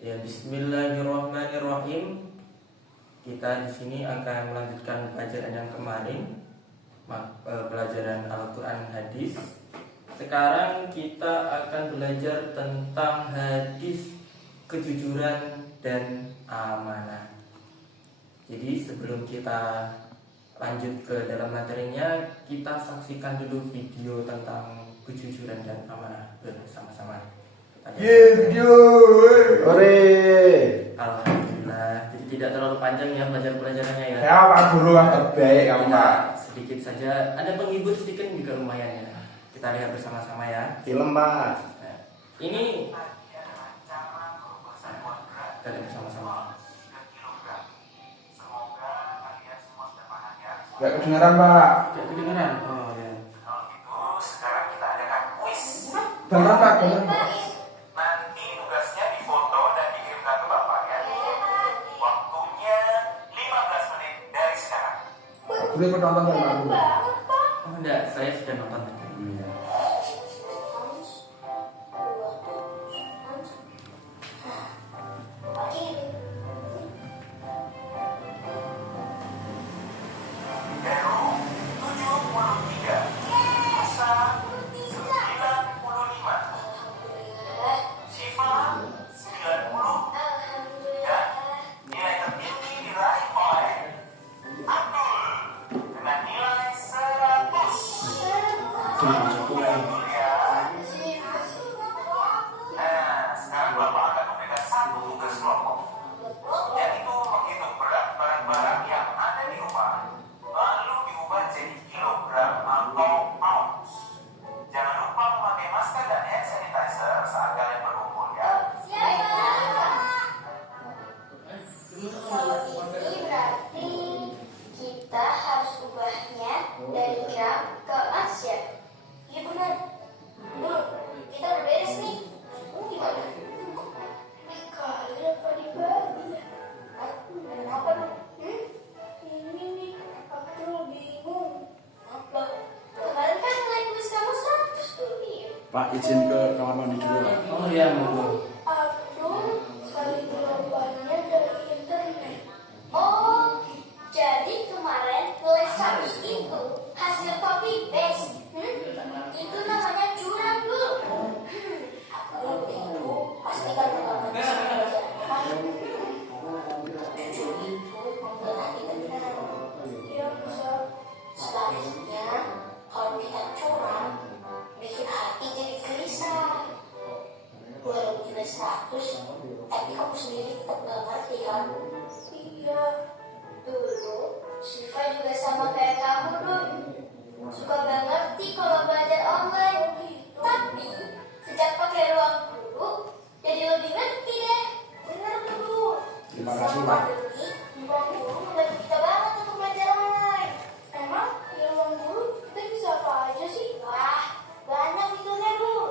Ya, Bismillahirrahmanirrahim. Kita di sini akan melanjutkan pelajaran yang kemarin, pelajaran Al-Quran Hadis. Sekarang kita akan belajar tentang hadis kejujuran dan amanah. Jadi sebelum kita lanjut ke dalam materinya, kita saksikan dulu video tentang kejujuran dan amanah bersama-sama. Ore. Alhamdulillah. Jadi tidak terlalu panjang ya pelajarannya ya. Ya Pak Guru yang terbaik kamu Pak. Sedikit saja. Ada penghibur sedikit juga lumayan ya. Kita lihat bersama-sama ya. Film Pak. Nah, ini kita lihat bersama-sama. Gak kedengeran Pak. Tidak kedengeran. Oh ya. Kalau gitu sekarang kita adakan kuis. Beneran Pak. Beneran. Nanti tugasnya difoto dan dikirimkan ke Bapak ya. Waktunya 15 menit dari sekarang. Guru ikut nonton Pak Guru. Oh enggak, saya sudah nonton tadi. Heru 73, Musa 95, Syifa 90, dan nilai tertinggi diraih oleh Abdul dengan nilai 100. Dulu ya. Nah, sekarang Bapak akan memberikan satu tugas kelompok, yaitu menghitung berat barang-barang yang ada di rumah, lalu diubah jadi kilogram atau ounce. Jangan lupa memakai masker dan hand sanitizer saat kalian berkumpul ya. Kalau ini berarti kita harus ubahnya dari gram ke ounce ya? Iya benar. Kita udah beres nih. Gimana? Kalian apa dibagi ya? Kenapa dong? Ini nih, aku bingung. Apa? Kemarin kan nilai kuis kamu 100 tuh nih. Pak izin ke kamar mandi dulu Pak. Oh iya, monggo. Abdul saling jawabannya dari internet. Oh, jadi kemarin nilai 100 itu hasil copy paste. Itu namanya curang dulu. Abdul itu pasti kan pengalaman pelajaran. Jujur itu membela kita benar. Iya bisa. Sebaliknya kalau kita curang bikin hati jadi gelisah. Walau nilai 100, tapi kamu sendiri tetap gak ngerti kan? Iya. Dulu, Syifa juga sama kayak kamu, Dun. Suka gak ngerti kalau belajar online. Tapi, sejak pakai ruang guru, jadi lebih ngerti deh. Bener tuh, Dun. Terima kasih Pak. Ini, ruang guru membantu kita banget untuk belajar online. Emang, di ruang guru kita bisa apa aja sih? Wah, banyak fiturnya, Dun.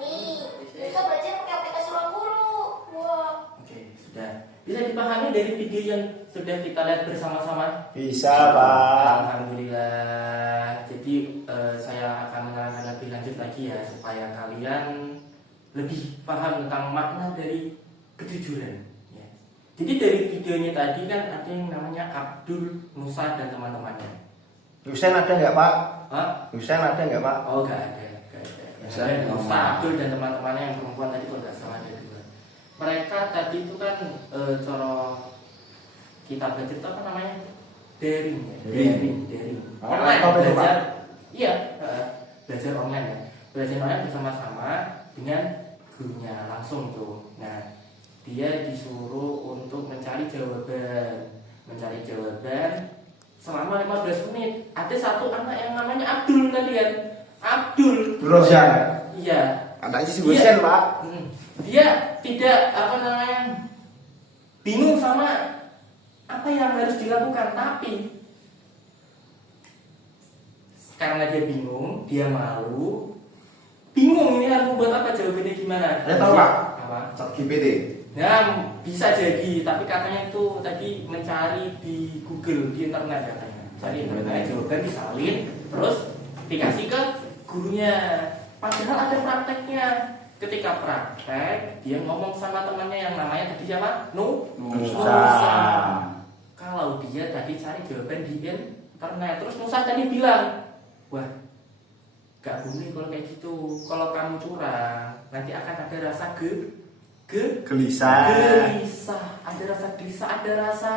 Nih, bisa belajar pakai aplikasi ruang guru. Wah. Oke, sudah. Bisa dipahami dari video yang sudah kita lihat bersama-sama? Bisa Pak. Alhamdulillah. Jadi saya akan menerangkan lebih lanjut lagi ya supaya kalian lebih paham tentang makna dari kejujuran. Ya. Jadi dari videonya tadi kan ada yang namanya Abdul, Musa dan teman-temannya. Husen ada nggak Pak? Hah? Husen ada nggak Pak? Oh nggak ada. Yang ada Musa, Abdul dan teman-temannya yang perempuan tadi kalau nggak salah ada dua. Mereka tadi itu kan cara kita belajar itu apa namanya? Daring ya. Daring. Online Laptop itu, Pak? belajar. Iya, belajar online ya. Belajar online bersama-sama dengan gurunya langsung tuh. Nah, dia disuruh untuk mencari jawaban selama 15 menit. Ada satu anak yang namanya Abdul tadi kan. Abdul. Rosan. Iya. Anaknya si Husen Pak. Dia tidak bingung sama apa yang harus dilakukan, tapi karena dia bingung, dia malu, bingung ini harus membuat apa, jawabannya gimana. Ada tahu Pak? Apa? ChatGPT. Nah, bisa jadi, tapi katanya itu tadi mencari di Google, di internet katanya. Cari internet, jawaban disalin, terus dikasih ke gurunya. Padahal ada prakteknya. ketika praktek dia ngomong sama temannya yang namanya tadi siapa? Nusa. Kalau dia tadi cari jawaban di internet, terus Nusa tadi bilang, wah, gak boleh kalau kayak gitu. Kalau kamu curang, nanti akan ada rasa Gelisah. ada rasa gelisah, ada rasa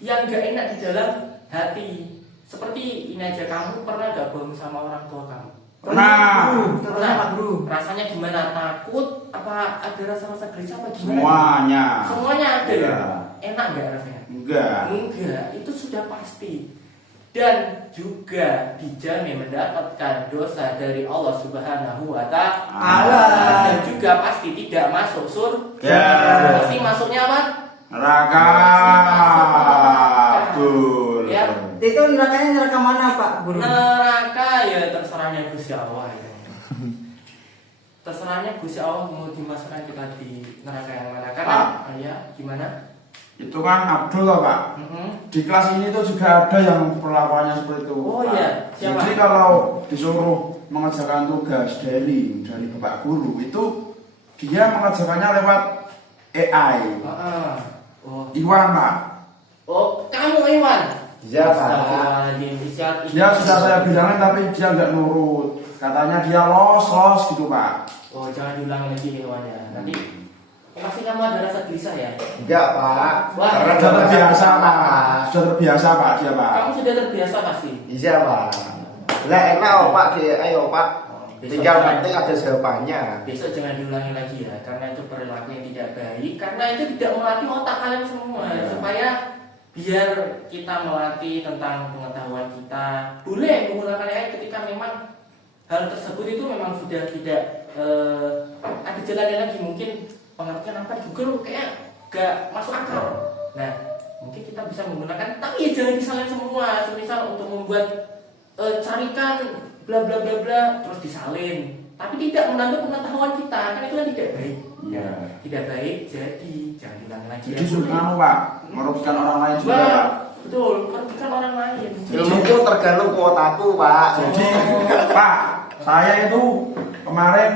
yang gak enak di dalam hati. Seperti ini aja, kamu pernah gak bohong sama orang tua kamu? Pernah. Pernah. Rasanya gimana? Takut? Apa ada rasa-rasa gelisah apa gimana? Semuanya ada ya? Iya. Enak gak rasanya? Enggak, itu sudah pasti. Dan juga dijamin mendapatkan dosa dari Allah Subhanahu wa Ta'ala. Dan juga pasti tidak masuk surga. Pasti masuknya apa? neraka. Betul. Ya. Itu nerakanya neraka mana Pak Guru? Neraka ya terserahnya Gusti Allah ya. Terserahnya Gusti Allah mau dimasukkan kita di neraka yang mana. Karena ya gimana? Itu kan Abdul loh Pak. Di kelas ini tuh juga ada yang perlakuannya seperti itu. Oh Pak. iya, siapa? Jadi kalau disuruh mengerjakan tugas dari Bapak Guru itu dia mengerjakannya lewat AI. Oh. Iwan Pak. Oh, kamu Iwan? Iya Pak. Astagfirullahaladzim. Dia sudah saya bilangin tapi dia nggak nurut. Katanya dia los gitu Pak. Oh, jangan diulangi lagi Iwan ya. Nanti pasti kamu ada rasa gelisah ya? Enggak Pak. Wah, Karena Sudah udah terbiasa baca Pak. Pak. Sudah terbiasa Pak dia Pak. Kamu sudah terbiasa pasti. Iya Pak. Lah enak oh, Pak di ayo Pak. Besok Tinggal jangan- penting ada jawabannya. Besok jangan diulangi lagi ya, karena itu perilaku yang tidak baik. Karena itu tidak melatih otak kalian semua, Ya. supaya biar kita melatih tentang pengetahuan kita. Boleh menggunakan AI ketika memang hal tersebut itu memang sudah tidak ada jalannya lagi. Mungkin pengertian apa di Google kayak gak masuk akal. Nah, mungkin kita bisa menggunakan, tapi ya jangan disalin semua. Misal untuk membuat carikan bla bla bla bla terus disalin, tapi tidak menambah pengetahuan kita, kan itu kan tidak baik. Iya. Tidak baik, jadi jangan diulangi lagi. Jadi sudah Pak, merugikan orang lain juga Wah, Pak. betul, merugikan orang lain. Ilmuku tergantung kuotaku Pak. Jadi Pak, saya itu kemarin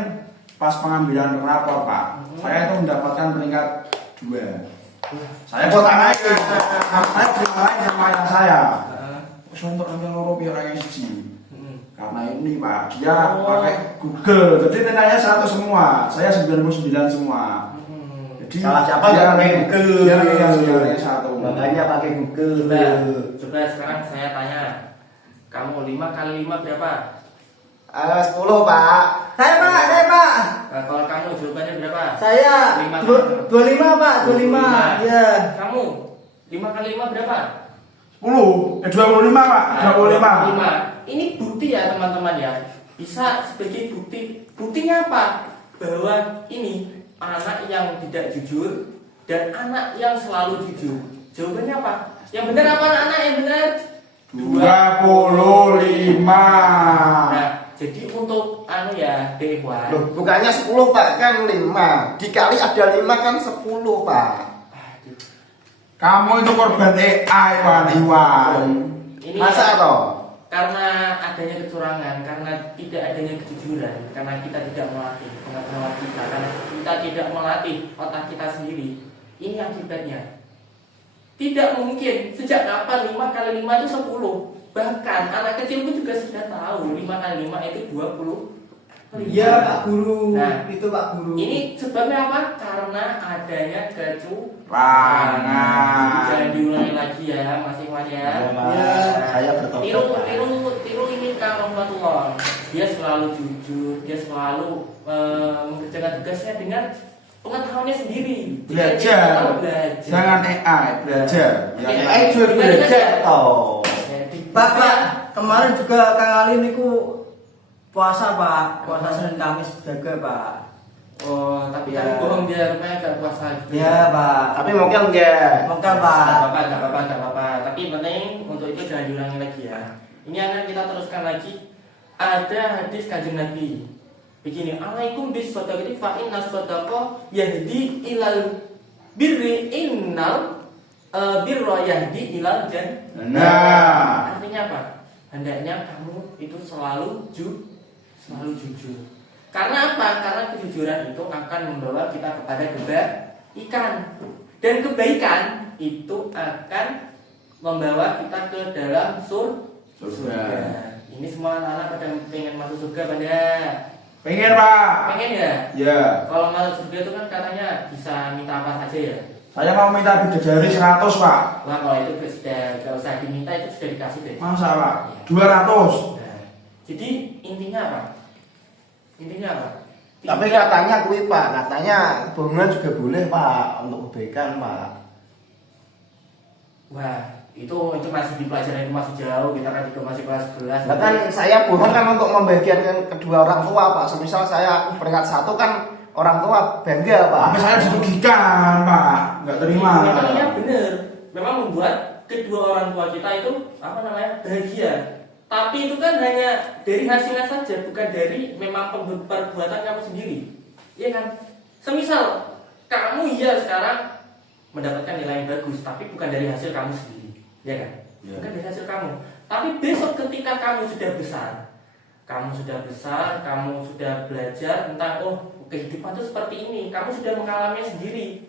pas pengambilan rapor Pak, saya itu mendapatkan peringkat 2. Saya dimarahin sama ayah saya. Terus untuk ambil loro biar ayah siji. Karena ini Pak, dia pakai Google, jadi nilainya 100 semua, saya 99 semua. Jadi Salah siapa yang pakai Google? Dia nilainya 1. Makanya pakai Google. Coba sekarang saya tanya, kamu 5 kali 5 berapa? 10 Pak. Saya Pak. Nah, kalau kamu jawabannya berapa? Saya 25 Pak, 25. Ya. Kamu 5 kali 5 berapa? 25 Pak, 25. Ini bukti ya teman-teman ya. Bisa sebagai bukti. Buktinya apa? Bahwa ini anak yang tidak jujur dan anak yang selalu jujur. Jawabannya apa? Yang benar apa anak yang benar? 25. Nah, jadi untuk ya, Dewan. Loh, bukannya 10 Pak, kan 5. Dikali ada 5 kan 10 Pak. Aduh. Kamu itu korban AI Iwan. Ini Masa toh? karena adanya kecurangan, karena tidak adanya kejujuran, karena kita tidak melatih pengetahuan kita, karena kita tidak melatih otak kita sendiri. Ini akibatnya. Tidak mungkin sejak kapan 5 kali 5 itu 10. Bahkan anak kecil pun juga sudah tahu 5 kali 5 itu 20. Iya Pak Guru. Nah, Itu Pak Guru. ini sebabnya apa? Karena adanya Pangan. Jangan diulangi lagi ya, Mas Iwan ya. Ya, saya bertobat. Tiru ini Kang Rahmatullah. Dia selalu jujur, dia selalu mengerjakan tugasnya dengan pengetahuannya sendiri. Jika dia tahu, belajar. Jangan AI, belajar. Ya, Oke. AI juga belajar toh. Pak, kemarin juga Kang Ali niku puasa Pak, puasa Senin Kamis jaga Pak. Oh, tapi Ya. kan bohong dia rupanya gak puasa gitu. Ya Pak. Tapi mungkin enggak. Mungkin Gak Pak. apa-apa. Tapi penting untuk itu jangan diulangi lagi ya. Ini akan kita teruskan lagi. Ada hadis Kanjeng Nabi. Begini, alaikum bis shadaqati fa inna shadaqa yahdi ilal birri innal birra yahdi ilal jannah. Nah. Artinya apa? Hendaknya kamu itu selalu jujur. Karena apa? Karena kejujuran itu akan membawa kita kepada kebaikan, dan kebaikan itu akan membawa kita ke dalam surga. Ini semua anak-anak pada pengen masuk surga pada? Pengen Pak. Pengen ya? Ya. Kalau masuk surga itu kan katanya bisa minta apa saja ya? Saya mau minta bidadari 100 Pak. Wah, kalau itu sudah gak usah diminta, itu sudah dikasih deh. Masa Pak? Ya. 200. Nah, jadi intinya apa? Intinya apa? Tapi katanya kuwi Pak, katanya bohongan juga boleh Pak untuk kebaikan Pak. Wah, itu masih di pelajaran, itu masih jauh, kita kan juga masih kelas 11. Nah, kan saya bohong kan untuk membahagiakan kedua orang tua Pak. Semisal saya peringkat 1 kan orang tua bangga Pak. Tapi saya dirugikan Pak. Nggak terima. Memang iya benar. Memang membuat kedua orang tua kita itu apa namanya bahagia. Tapi itu kan hanya dari hasilnya saja, bukan dari memang perbuatan kamu sendiri. Iya kan? Semisal kamu iya sekarang mendapatkan nilai yang bagus, tapi bukan dari hasil kamu sendiri, ya kan? Ya. Bukan dari hasil kamu. Tapi besok ketika kamu sudah besar, kamu sudah belajar tentang kehidupan itu seperti ini, kamu sudah mengalaminya sendiri.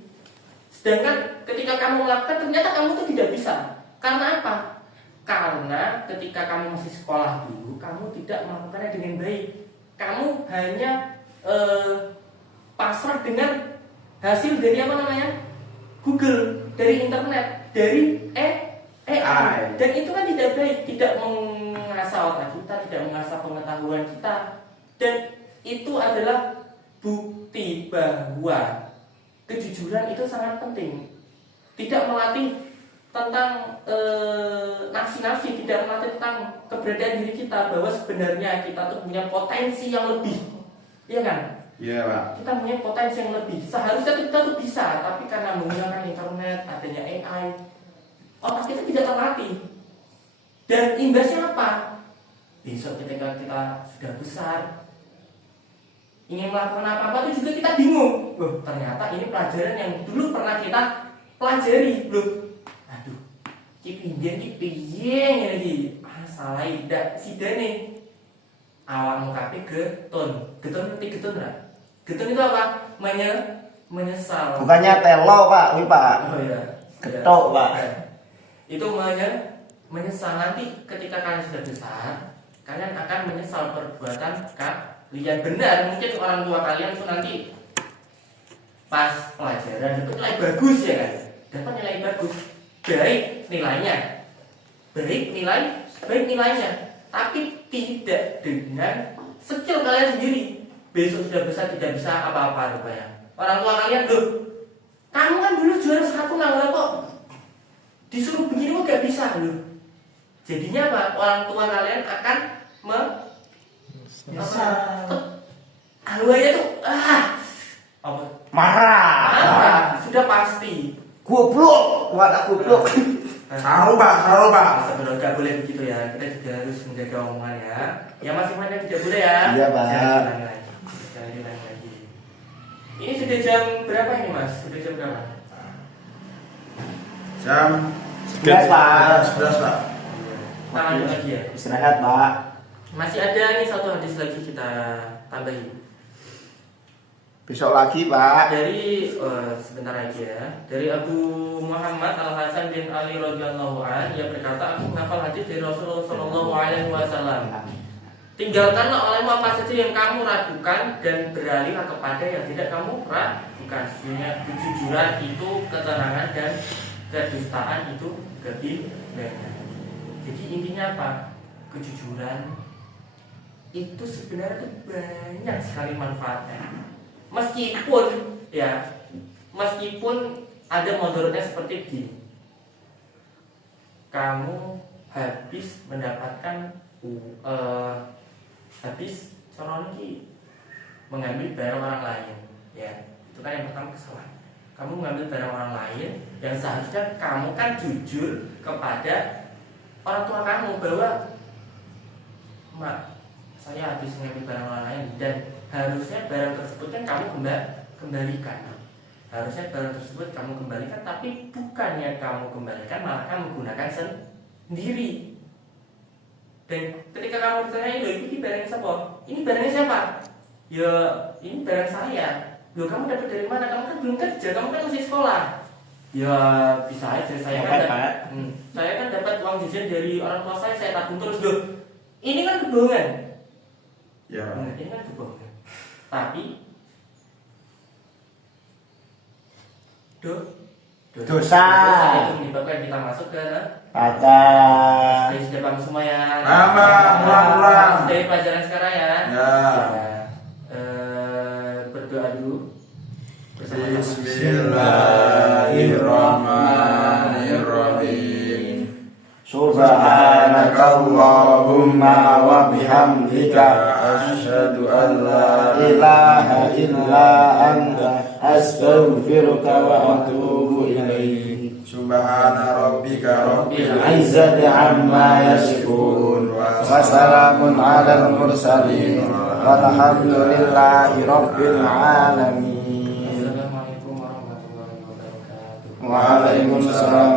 Sedangkan ketika kamu melakukan, ternyata kamu itu tidak bisa. Karena apa? Karena ketika kamu masih sekolah dulu, kamu tidak melakukannya dengan baik. Kamu hanya pasrah dengan hasil dari apa namanya? Google, dari internet, dari AI. Dan itu kan tidak baik, tidak mengasah otak kita, tidak mengasah pengetahuan kita. Dan itu adalah bukti bahwa kejujuran itu sangat penting. Tidak melatih tentang nafsi-nafsi, tidak melatih tentang keberadaan diri kita, bahwa sebenarnya kita tuh punya potensi yang lebih, iya kan? Iya Pak. Kita punya potensi yang lebih. Seharusnya kita tuh bisa, tapi karena menggunakan internet, adanya AI, otak kita tidak terlatih. Dan imbasnya apa? Besok ketika kita sudah besar, ingin melakukan apa-apa itu juga kita bingung. Loh, ternyata ini pelajaran yang dulu pernah kita pelajari. Loh, aduh, kipinjen lagi. Salah tidak sidane. Awakmu kabeh getun. Getun ra? Getun itu apa? Menyesal. Bukannya telo Pak, kuwi Pak. Oh iya. Getok, Pak. Itu menyesal nanti ketika kalian sudah besar, kalian akan menyesal perbuatan kalian. Benar, mungkin orang tua kalian itu nanti pas pelajaran dapat nilai bagus ya kan? Dapat nilai bagus, baik nilainya, tapi tidak dengan skill kalian sendiri. Besok sudah besar tidak bisa apa-apa rupanya. Orang tua kalian, loh, kamu kan dulu juara 1 nang kok disuruh begini kok gak bisa loh. Jadinya apa? Orang tua kalian akan haluannya tuh apa? Marah. Sudah pasti. Goblok, wadah goblok. Saru Pak. Sebenarnya gak boleh begitu ya. Kita juga harus menjaga omongan ya. Ya masing-masing tidak boleh ya. Iya, Pak. Jangan diulangi lagi. Ini sudah jam berapa ini Mas? Sudah jam berapa? Jam 11 Pak. 11 Pak. Lanjut lagi ya. Istirahat Pak. Masih ada nih satu hadis lagi kita tambahin. Besok lagi Pak. Dari sebentar lagi ya. Dari Abu Muhammad Al Hasan bin Ali radhiyallahu an, ia berkata, aku menghafal hadis dari Rasulullah sallallahu alaihi wasallam. Tinggalkanlah olehmu apa saja yang kamu ragukan dan beralihlah kepada yang tidak kamu ragukan. Sebenarnya kejujuran itu keterangan dan kedustaan itu kebenaran. Jadi intinya apa? Kejujuran itu sebenarnya itu banyak sekali manfaatnya. Meskipun ada mudaratnya seperti begini. Kamu habis mendapatkan mengambil barang orang lain, ya. Itu kan yang pertama kesalahan. Kamu mengambil barang orang lain yang seharusnya kamu kan jujur kepada orang tua kamu bahwa, Mak, saya habis mengambil barang orang lain, dan harusnya barang tersebut kan kamu kembalikan. Harusnya barang tersebut kamu kembalikan, tapi bukannya kamu kembalikan, malah kamu gunakan sendiri. Dan ketika kamu ditanya, loh ini barangnya siapa? Ini barangnya siapa? ya ini barang saya. Loh kamu dapat dari mana? Kamu kan belum kerja, kamu kan masih sekolah. Ya bisa aja, saya kan dapat uang jajan dari orang tua saya tabung terus. Loh ini kan kebohongan. Ya. Ini kan kebohongan. Tapi Dosa. itu menyebabkan kita masuk ke Baca. dari sudah paham semua ya. Ulang. Dari pelajaran sekarang ya. Ya. Berdoa dulu. Bersama-sama. Bismillahirrahmanirrahim. Subhanakallahumma wa bihamdika Asyhadu an la ilaha illa anta astaghfiruka wa atubu ilaik. Subhana rabbika rabbil Izzati amma yasifun wa salamun alal mursalin walhamdulillahi rabbil alamin. Assalamualaikum warahmatullahi wabarakatuh. Waalaikumsalam